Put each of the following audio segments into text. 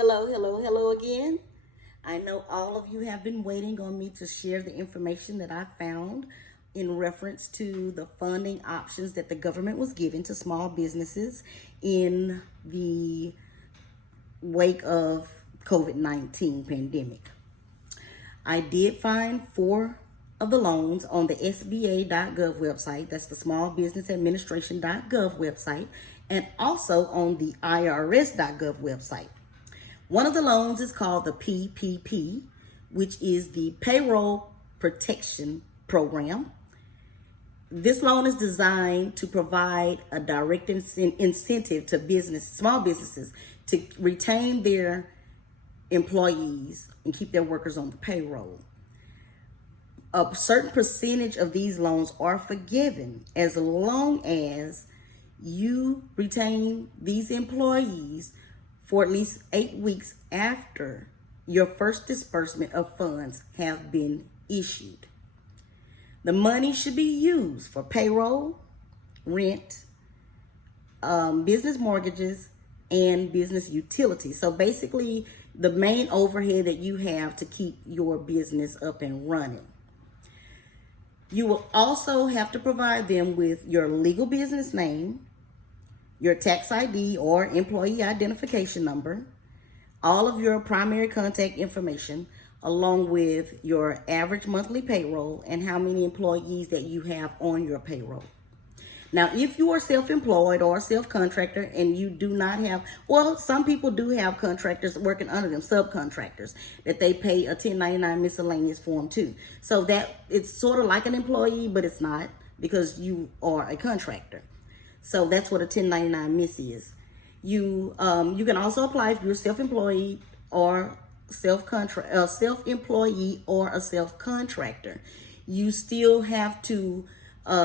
Hello, hello, hello again. I know all of you have been waiting on me to share the information that I found in reference to the funding options that the government was giving to small businesses in the wake of COVID-19 pandemic. I did find four of the loans on the SBA.gov website, that's the Small Business Administration.gov website, and also on the IRS.gov website. One of the loans is called the PPP, which is the Payroll Protection Program. This loan is designed to provide a direct incentive to small businesses to retain their employees and keep their workers on the payroll. A certain percentage of these loans are forgiven as long as you retain these employees for at least 8 weeks after your first disbursement of funds have been issued. The money should be used for payroll, rent, business mortgages, and business utilities. So basically, the main overhead that you have to keep your business up and running. You will also have to provide them with your legal business name, your tax ID or employee identification number, all of your primary contact information, along with your average monthly payroll and how many employees that you have on your payroll. Now, if you are self-employed or a self-contractor and you do not have, well, some people do have contractors working under them, subcontractors, that they pay a 1099 miscellaneous form to. So that it's sort of like an employee, but it's not, because you are a contractor. So that's what a 1099 miss is. You can also apply if you're self-employed or self-employee or a self-contractor. You still have to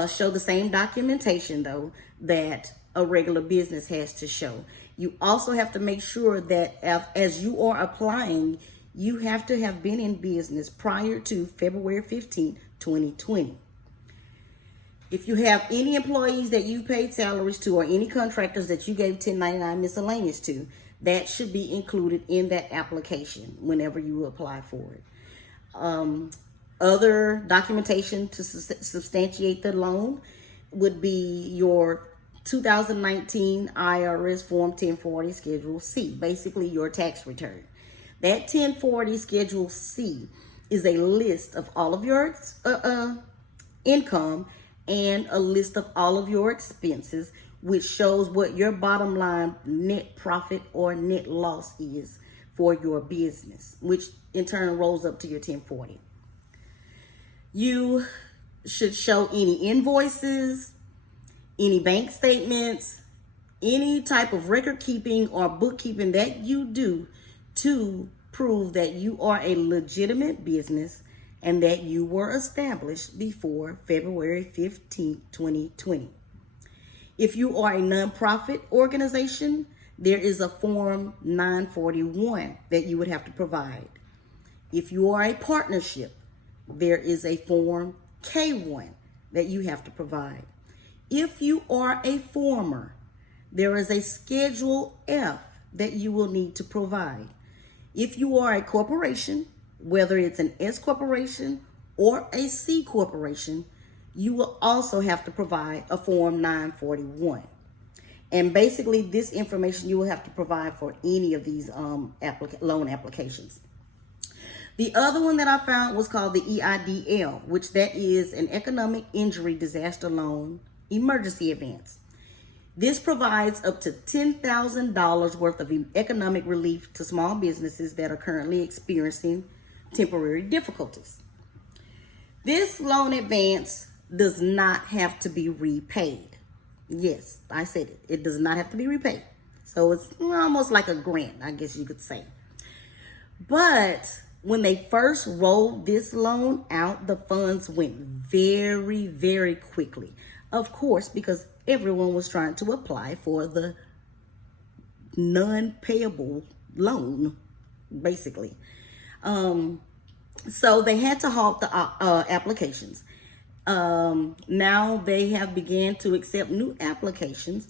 show the same documentation though that a regular business has to show. You also have to make sure that as you are applying, you have to have been in business prior to February 15, 2020. If you have any employees that you've paid salaries to or any contractors that you gave 1099 miscellaneous to, that should be included in that application whenever you apply for it. Other documentation to substantiate the loan would be your 2019 IRS Form 1040 Schedule C, basically your tax return. That 1040 Schedule C is a list of all of your income and a list of all of your expenses, which shows what your bottom line net profit or net loss is for your business, which in turn rolls up to your 1040. You should show any invoices, any bank statements, any type of record keeping or bookkeeping that you do to prove that you are a legitimate business and that you were established before February 15, 2020. If you are a nonprofit organization, there is a Form 941 that you would have to provide. If you are a partnership, there is a Form K1 that you have to provide. If you are a former, there is a Schedule F that you will need to provide. If you are a corporation, whether it's an S corporation or a C corporation, you will also have to provide a Form 941. And basically this information you will have to provide for any of these loan applications. The other one that I found was called the EIDL, which that is an Economic Injury Disaster Loan Emergency Advance. This provides up to $10,000 worth of economic relief to small businesses that are currently experiencing temporary difficulties. This loan advance does not have to be repaid. Yes, I said it. It does not have to be repaid. So it's almost like a grant, I guess you could say. But when they first rolled this loan out, the funds went very, very quickly. Of course, because everyone was trying to apply for the non-payable loan, basically. So they had to halt the applications. Now they have began to accept new applications,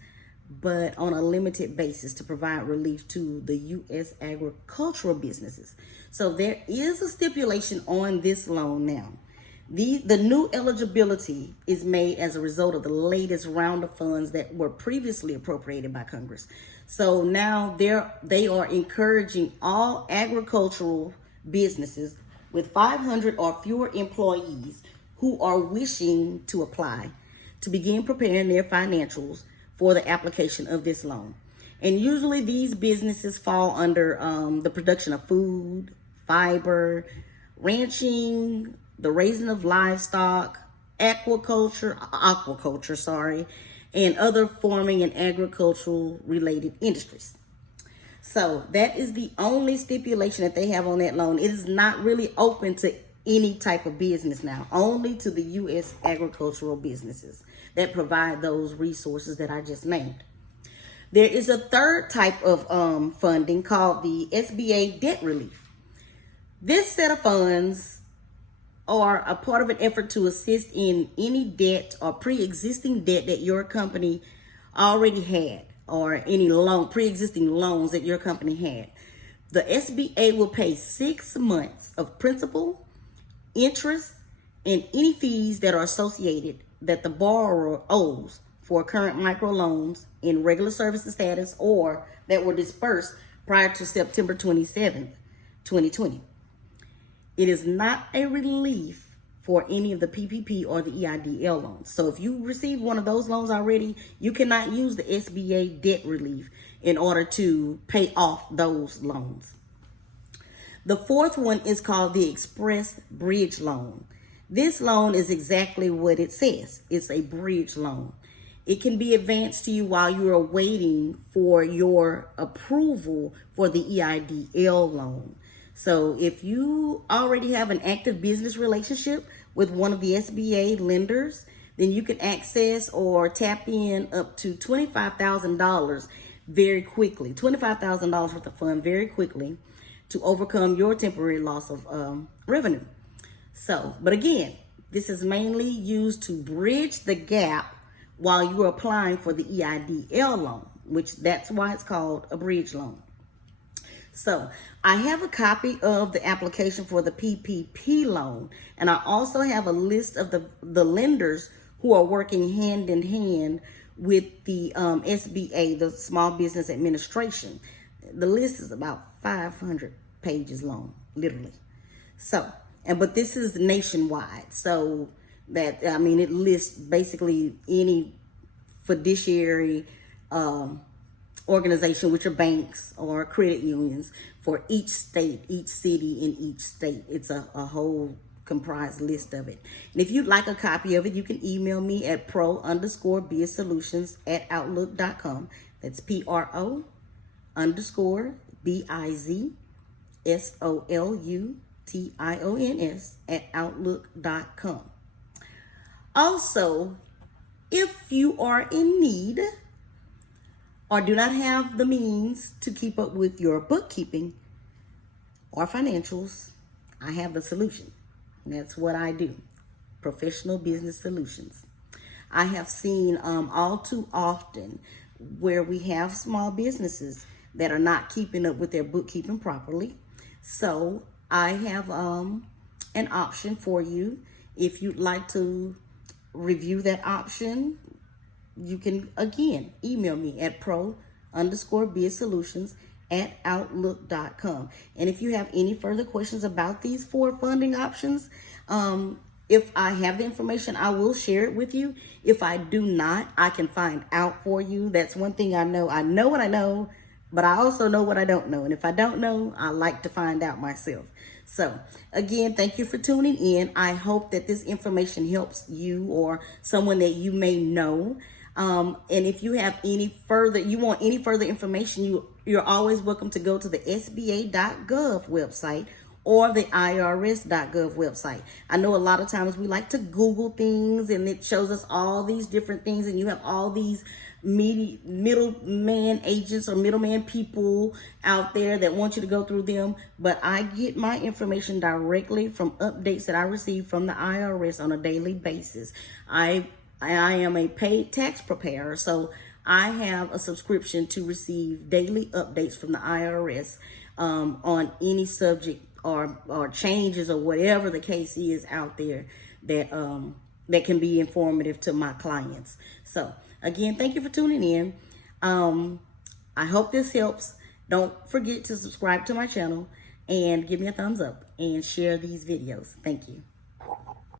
but on a limited basis to provide relief to the U.S. agricultural businesses. So there is a stipulation on this loan now. The new eligibility is made as a result of the latest round of funds that were previously appropriated by Congress. So now they are encouraging all agricultural businesses with 500 or fewer employees who are wishing to apply to begin preparing their financials for the application of this loan. And usually these businesses fall under the production of food, fiber, ranching, the raising of livestock, aquaculture, and other farming and agricultural related industries. So that is the only stipulation that they have on that loan. It is not really open to any type of business now, only to the U.S. agricultural businesses that provide those resources that I just named. There is a third type of funding called the SBA debt relief. This set of funds are a part of an effort to assist in any debt or pre-existing debt that your company already had, or any pre-existing loans that your company had. The SBA will pay 6 months of principal, interest, and any fees that are associated that the borrower owes for current microloans in regular servicing status or that were dispersed prior to September 27th, 2020. It is not a relief for any of the PPP or the EIDL loans. So if you receive one of those loans already, you cannot use the SBA debt relief in order to pay off those loans. The fourth one is called the Express Bridge Loan. This loan is exactly what it says. It's a bridge loan. It can be advanced to you while you are waiting for your approval for the EIDL loan. So if you already have an active business relationship with one of the SBA lenders, then you can access or tap in up to $25,000 very quickly, $25,000 worth of fund very quickly to overcome your temporary loss of revenue. So, but again, this is mainly used to bridge the gap while you're applying for the EIDL loan, which that's why it's called a bridge loan. So I have a copy of the application for the PPP loan, and I also have a list of the lenders who are working hand in hand with the SBA, the Small Business Administration. The list is about 500 pages long, literally. So, but this is nationwide. So that, I mean, it lists basically any fiduciary organization, which are banks or credit unions for each state, each city in each state. It's a whole comprised list of it. And if you'd like a copy of it, you can email me at pro_bizsolutions@outlook.com. That's pro_bizsolutions@outlook.com. Also, if you are in need or do not have the means to keep up with your bookkeeping or financials, I have the solution. And that's what I do. Professional business solutions. I have seen all too often where we have small businesses that are not keeping up with their bookkeeping properly. So I have an option for you. If you'd like to review that option, you can, again, email me at pro_bizsolutions@outlook.com. And if you have any further questions about these 4 funding options, if I have the information, I will share it with you. If I do not, I can find out for you. That's one thing I know. I know what I know, but I also know what I don't know. And if I don't know, I like to find out myself. So again, thank you for tuning in. I hope that this information helps you or someone that you may know. And if you have you want any further information, you're always welcome to go to the SBA.gov website or the IRS.gov website. I know a lot of times we like to Google things and it shows us all these different things, and you have all these middleman agents or middleman people out there that want you to go through them. But I get my information directly from updates that I receive from the IRS on a daily basis. I am a paid tax preparer, so I have a subscription to receive daily updates from the IRS on any subject or changes or whatever the case is out there that that can be informative to my clients. So again, thank you for tuning in. I hope this helps. Don't forget to subscribe to my channel and give me a thumbs up and share these videos. Thank you.